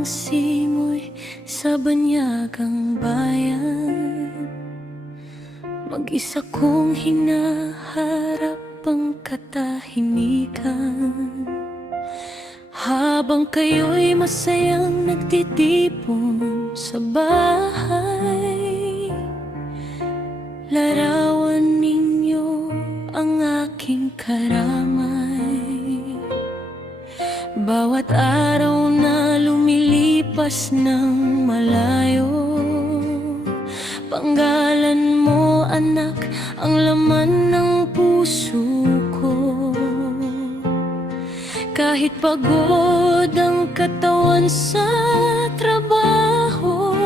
ang simoy sa banyagang bayan. Mag-isa kong hinaharap ang katahimikan, habang kayo'y masayang nagtitipon sa bahay. Larawan ninyo ang aking karamay. Bawat araw na lumilipas ng malayo, panggalan mo anak ang laman ng puso ko. Kahit pagod ang katawan sa trabaho,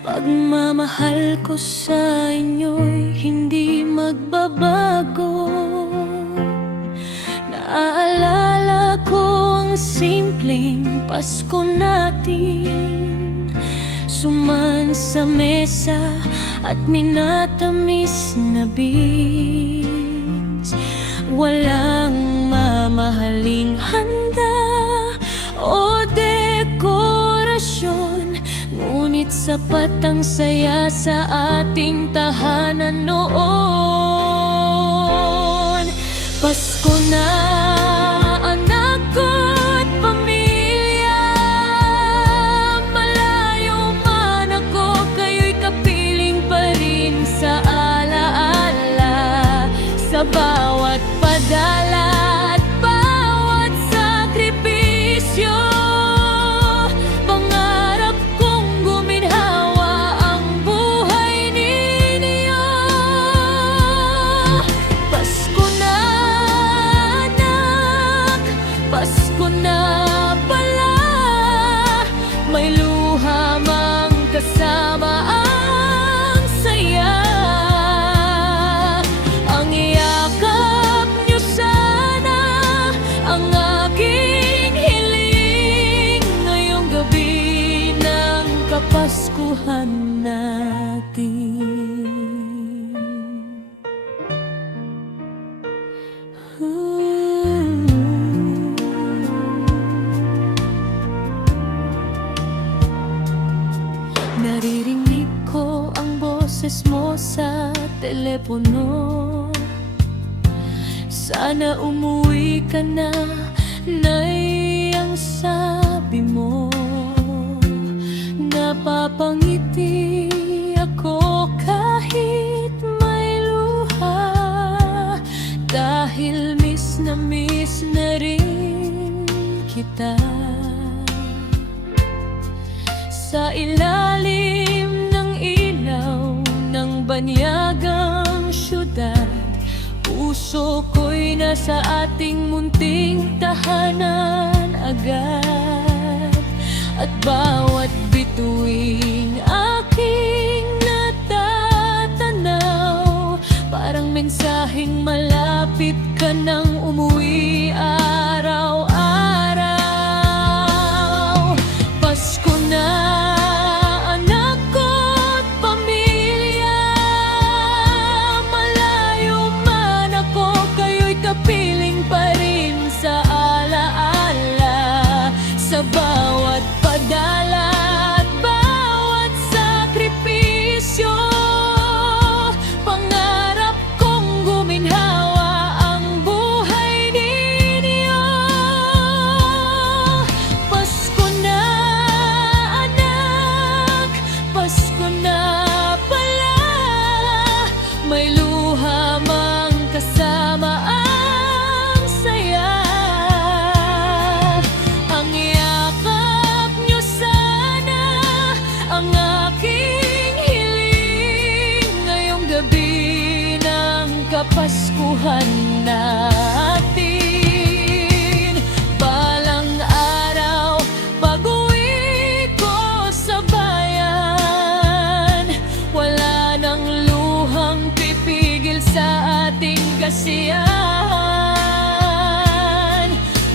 pagmamahal ko sa inyo'y hindi magbabago. Naaalala ko ang simpleng Pasko natin, suman sa mesa at minatamis na beans. Walang mamahaling handa o dekorasyon, ngunit sapat ang saya sa ating tahanan noon. Pasko na, anak ko't pamilya, malayo man ako, kayo'y kapiling pa rin sa alaala. Sa bawat padala at bawat sakripisyo, pangarap kong guminhawa ang buhay ninyo. Pasko na, anak, Pasko na pala, may luha mang kasama ang saya. Ang yakap nyo sana ang aking hiling ngayong gabi ng Kapaskuhan natin. Naririnig ko ang boses mo sa telepono. Sana umuwi ka na, Nay, ang sabi mo. Napapangiti ako kahit may luha, dahil miss na rin kita. Sa ilalim ng ilaw ng banyagang syudad, puso ko'y nasa ating munting tahanan agad. At bawat bituing aking natatanaw, parang mensaheng malapit ka nang umuwi araw-araw. Pasko na, anak ko't pamilya, malayo man ako, kayo'y kapiling pa rin sa alaala. Sa bawat padala at bawat sakripisyo, pangarap kong guminhawa ang buhay ninyo. Pasko na, anak, Pasko na pala, may luha mang kasama ang saya. Ang yakap nyo sana ang aking hiling ngayong gabi ng Kapaskuhan natin. Balang araw, pag-uwi ko sa bayan, wala nang luhang pipigil sa ating kasiyahan.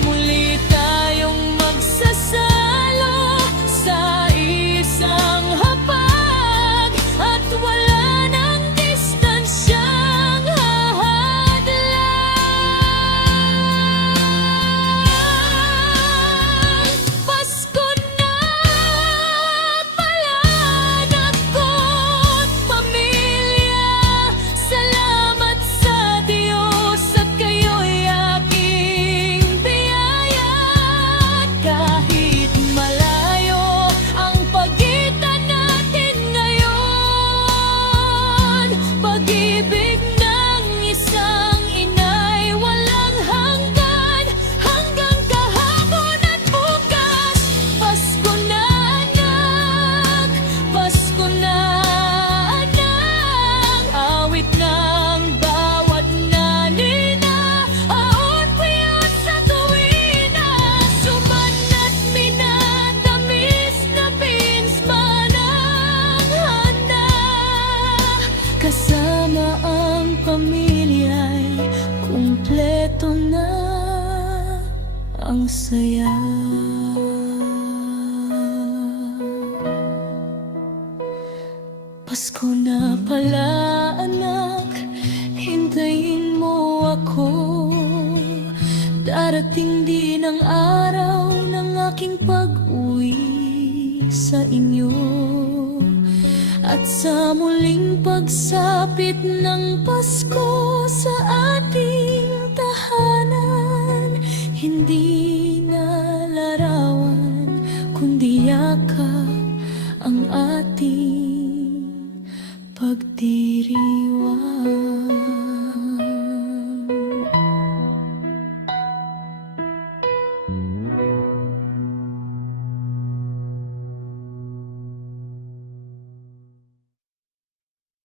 Muli tayong magsasalo sa isang hapag, at wala nang distansyang hahadlang. Pasko ang saya. Pasko na pala anak, hintayin mo ako. Darating din ang araw ng aking pag-uwi sa inyo. At sa muling pagsapit ng Pasko sa ating tahanan, hindi na larawan kundi yakap